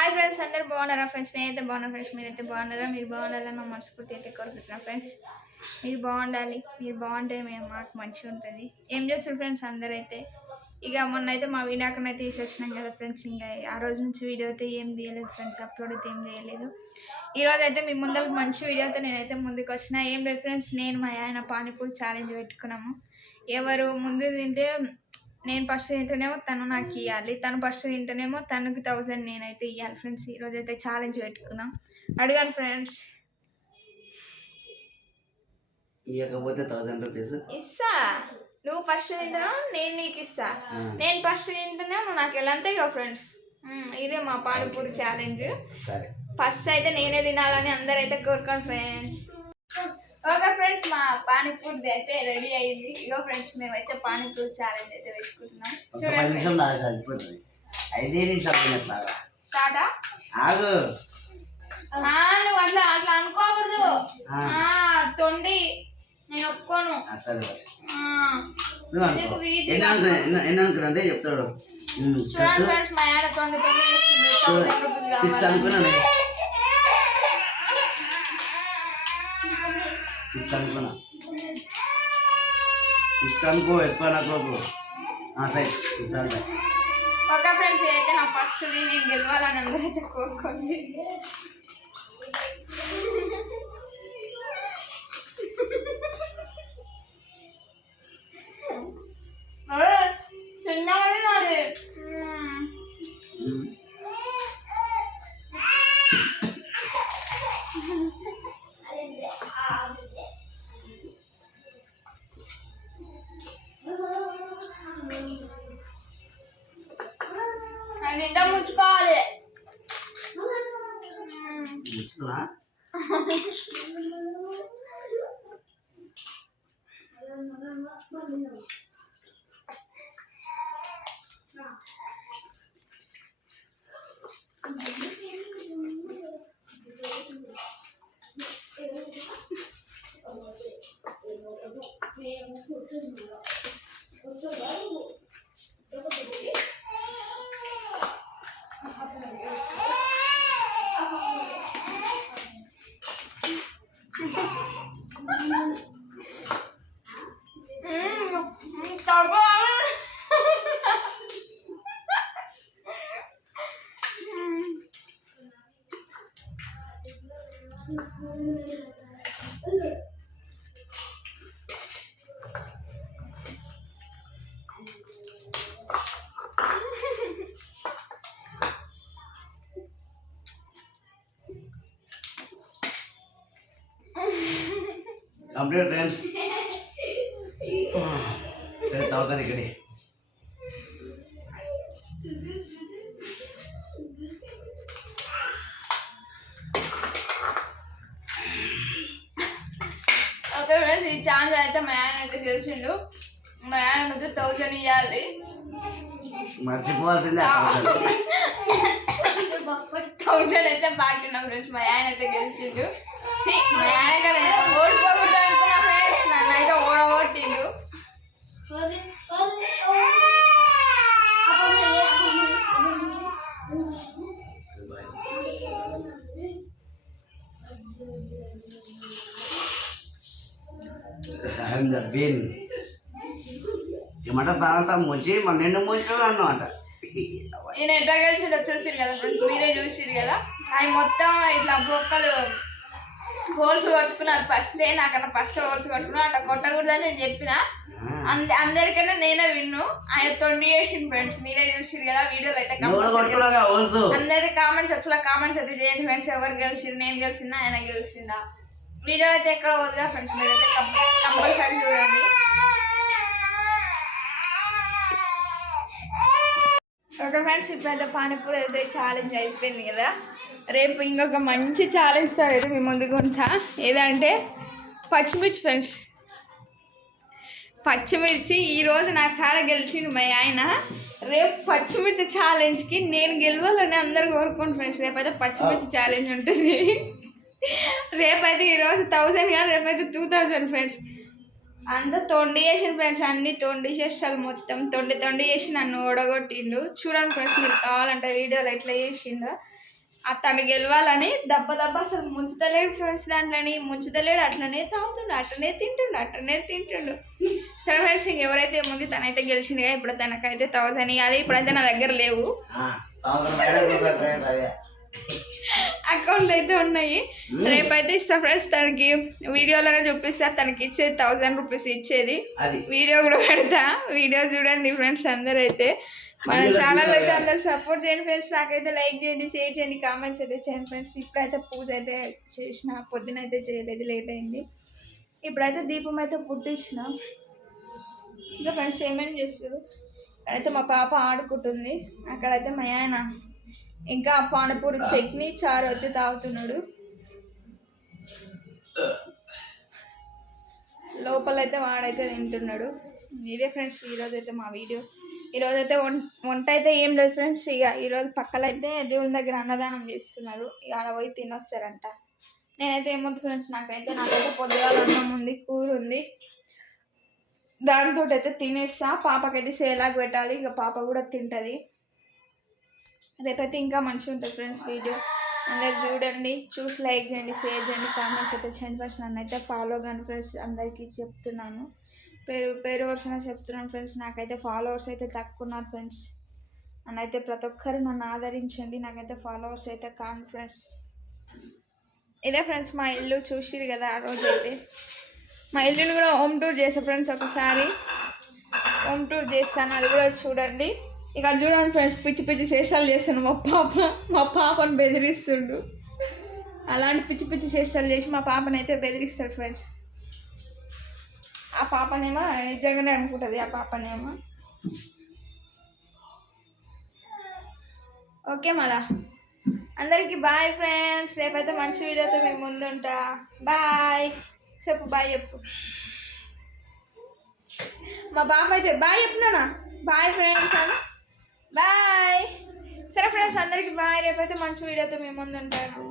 Hi friends అందరు బాగున్నారా? Friends నేనైతే బాగున్నా. ఫ్రెండ్స్ మీరైతే బాగున్నారా? మీరు బాగుండాలని నా మనస్ఫూర్తి అయితే కోరుకుంటున్నా. ఫ్రెండ్స్ మీరు బాగుండాలి. మీరు బాగుంటే మేము మాకు మంచిగా ఉంటుంది. ఏం చేస్తారు ఫ్రెండ్స్ అందరూ అయితే ఇక మొన్న అయితే మా వినాయకుని అయితే తీసొచ్చినాం కదా ఫ్రెండ్స్ ఇంకా ఆ రోజు నుంచి వీడియో అయితే ఏం తీయలేదు ఫ్రెండ్స్ అప్లోడ్ అయితే ఏం చేయలేదు ఈ అయితే మీ ముందరకు మంచి వీడియోతో నేనైతే ముందుకు వచ్చిన. ఏం లేదు ఫ్రెండ్స్ నేను మా ఆయన పానీపూరి ఛాలెంజ్ పెట్టుకున్నాము. ఎవరు ముందు తింటే నేను ఫస్ట్ తింటేనేమో తను నాకు ఇవ్వాలి తను ఫస్ట్ తింటేనేమో తనకి థౌజండ్ నేనైతే ఇవ్వాలి ఫ్రెండ్స్. ఈరోజు అయితే ఛాలెంజ్ పెట్టుకున్నాం. అడగాను ఫ్రెండ్స్. ఇవ్వకపోతే థౌసండ్ రూపీస్. ఇస్తా. నువ్వు ఫస్ట్ తింటావు నేను నీకు ఇస్తా. నేను ఫస్ట్ తింటేనే నువ్వు నాకు ఎలా అంతే కదా ఫ్రెండ్స్ ఇదే మా పానీపూరి ఛాలెంజ్ ఫస్ట్ అయితే నేనే తినాలని అందరూ అయితే కోరుకోండి ఫ్రెండ్స్. ఓకే ఫ్రెండ్స్ మా పానీపూరి అయితే రెడీ అయ్యింది ఇగో ఫ్రెండ్స్ మేమైతే పానీపూరి ఛాలెంజ్ అయితే పెట్టుకుంటున్నాం. చూడండి ఐదే నిమిషాలు స్టార్టా? ఆగు. నువ్వు అట్లా అట్లా అనుకోకూడదు. తొండి. నేను ఒప్పుకోను. ఆ, సరే మరి. ఆ, నువ్వు అనుకో నీకు వీధి ఎన్ని అనుకున్నా ఎన్ని- ఎన్ని అనుకున్నా అంటే చెప్తాడు ఉమ్, చూడండి కట్టు. ఫ్రెండ్స్ మా ఆడ తొండి తొండి చేస్తుంది సో, థౌసండ్ రూపీస్ సిక్స్ కావాలి. అనుకున్నాను సిక్స్ అనుకున్నా. సిక్స్ అనుకో ఎక్కువ అనుకోకు ఆ, సరే సిక్స్ అనుకో ఓకే ఫ్రెండ్స్ అయితే నా ఫస్ట్ నేను గెలవాలని అందరూ అయితే కోరుకోండి అది నిండా ముంచుకోవాలి మ్మ్. ఇస్తున్నా మ్మ్. మ్మ్. తగ్గాలి. మ్మ్. కంప్లీట్ ఫ్రెండ్స్ సరే థౌసండ్ ఇక్కడే మా ఆయన అయితే గెలిచిండు. మా ఆయన అయితే థౌజండ్ ఇవ్వాలి మర్చిపోవాల్సిందే థౌజండ్ అయితే బాకీ ఉన్నా ఫ్రెండ్స్ మా ఆయన అయితే గెలిచిండు. ఛీ, మా ఆయన కదా ఓడిపోకూడదు అనుకున్నా ఫ్రెండ్స్ నన్ను అయితే ఓడగొట్టిండు. విన్. ఏమంట తాగుతా ముంచి మన నిండు ముంచు అన్నమాట. నేను ఎట్లా గెలిచిండో చూసిరు కదా ఫ్రెండ్స్ మీరే చూసిరు కదా? ఆయన మొత్తం ఇట్లా బొక్కలు హోల్స్ కొట్టుకున్నారు ఫస్టే నాకన్నా ఫస్ట్ హోల్స్ కొట్టుకున్నా అట్లా కొట్టకూడదని నేను చెప్పిన. అంద అందరికన్నా నేనే విన్ను. ఆయన తొండి చేసిండు ఫ్రెండ్స్ మీరే చూసిరు కదా వీడియోలో అయితే అందరి కామెంట్స్ వచ్చేలా కామెంట్స్ అయితే చేయండి ఫ్రెండ్స్ ఎవరు గెలిచిండు నేను గెలిచిందా ఆయన గెలిచిందా వీడియో అయితే ఎక్కడ వద్దుగా ఫ్రెండ్స్? మీరైతే కంపల్సరీ చూడండి. ఓకే ఫ్రెండ్స్ ఇప్పుడైతే పానీపూరి అయితే ఛాలెంజ్ అయిపోయింది కదా. రేపు ఇంకొక మంచి ఛాలెంజ్తో అయితే మీ ముందుకు ఉంటా. ఏదంటే పచ్చిమిర్చి ఫ్రెండ్స్. పచ్చిమిర్చి ఈరోజు నా కాడ గెలిచిండు మా ఆయన. రేపు పచ్చిమిర్చి ఛాలెంజ్కి నేను గెలవాలని అందరూ కోరుకోండి ఫ్రెండ్స్. అయితే పచ్చిమిర్చి ఛాలెంజ్ ఉంటుంది. రేపైతే ఈరోజు థౌజండ్ కానీ రేపైతే టూ థౌజండ్ ఫ్రెండ్స్ అంతా తొండి చేసిన ఫ్రెండ్స్ అన్ని తొండి చేసారు మొత్తం. తొండి తొండి చేసి నన్ను ఓడగొట్టిండు. చూడండి ఫ్రెండ్స్ మీరు కావాలంటే వీడియోలో ఎట్లా చేసిండో. అతను గెలవాలని దెబ్బ దెబ్బ అసలు ముంచుతలేడు ఫ్రెండ్స్ దాంట్లోని. ముంచుతలేడు అట్లనే తాగుతుండు అట్లనే తింటుండు అట్లనే తింటుండు. సరే ఫ్రెండ్స్ ఎవరైతే ముందు తనైతే గెలిచిందిగా ఇప్పుడు తనకైతే థౌసండ్ ఇవ్వాలి ఇప్పుడైతే నా దగ్గర లేవు. అకౌంట్లు అయితే ఉన్నాయి. రేపైతే ఇస్తా ఫ్రెండ్స్ తనకి వీడియోలోనే చూపిస్తా. తనకి ఇచ్చేది థౌసండ్ రూపీస్ ఇచ్చేది. వీడియో కూడా పెడతా. వీడియో చూడండి ఫ్రెండ్స్ అందరూ అయితే మన ఛానల్ అయితే అందరూ సపోర్ట్ చేయండి ఫ్రెండ్స్. నాకైతే లైక్ చేయండి షేర్ చేయండి కామెంట్స్ అయితే చేయండి ఫ్రెండ్స్. ఇప్పుడైతే పూజ అయితే చేసిన పొద్దున అయితే చేయలేదు లేట్ అయింది. ఇప్పుడైతే దీపం అయితే పుట్టించిన. ఇంకా ఫ్రెండ్స్ ఏమేమి చేస్తారు? అయితే మా పాప ఆడుకుంటుంది. అక్కడైతే మా ఆయన ఇంకా పానపూరి చట్నీ చారు అయితే తాగుతున్నాడు. లోపలైతే వాడైతే తింటున్నాడు. ఇదే ఫ్రెండ్స్ ఈరోజు అయితే మా వీడియో. ఈరోజు అయితే వం వంట అయితే ఏం లేదు ఫ్రెండ్స్ ఇక ఈరోజు పక్కలైతే దేవుని దగ్గర అన్నదానం చేస్తున్నారు. ఇక ఆడ పోయి తినొస్తారంట. నేనైతే ఏమవుతుంది ఫ్రెండ్స్ నాకైతే నాకైతే పొద్దుగాల అన్నం ఉంది కూర ఉంది. దాంతో అయితే తినేస్తా. పాపకైతే సేలాగ్ పెట్టాలి ఇక పాప కూడా తింటుంది. రేపైతే ఇంకా మంచిగా ఉంటుంది ఫ్రెండ్స్ వీడియో. అందరు చూడండి చూసి లైక్ చేయండి షేర్ చేయండి కామెంట్స్ అయితే చేయండి ఫ్రెండ్స్. నన్ను అయితే ఫాలో కానీ ఫ్రెండ్స్ అందరికీ చెప్తున్నాను. పేరు పేరు వర్షన చెప్తున్నాను ఫ్రెండ్స్. నాకైతే ఫాలోవర్స్ అయితే తక్కువ ఉన్నారు ఫ్రెండ్స్. నన్నైతే ప్రతి ఒక్కరు నన్ను ఆదరించండి. నాకైతే ఫాలోవర్స్ అయితే కాను ఫ్రెండ్స్. ఇదే ఫ్రెండ్స్ మా ఇల్లు చూసిరు కదా ఆ రోజు అయితే మా ఇల్లుని కూడా హోమ్ టూర్ చేసా ఫ్రెండ్స్ ఒకసారి. హోమ్ టూర్ చేస్తాను. అది కూడా చూడండి. ఇక చూడండి ఫ్రెండ్స్ పిచ్చి పిచ్చి శేషాలు చేస్తాను మా పాప మా పాపను బెదిరిస్తుండు. అలాంటి పిచ్చి పిచ్చి శేషాలు చేసి మా పాపని అయితే బెదిరిస్తాడు ఫ్రెండ్స్ ఆ పాపనేమో నిజంగానే అనుకుంటుంది ఆ పాపనేమో. ఓకే మళ్ళా అందరికీ బాయ్ ఫ్రెండ్స్ రేపైతే మంచి వీడియోతో మేము ముందుంటా. బాయ్ చెప్పు బాయ్ చెప్పు. మా బాబు అయితే బాయ్ చెప్పినానా బాయ్ ఫ్రెండ్స్ అని. బాయ్ సరే ఫ్రెండ్స్ అందరికీ బాయ్ రేపైతే మంచి వీడియోతో మేము ముందు ఉంటాను.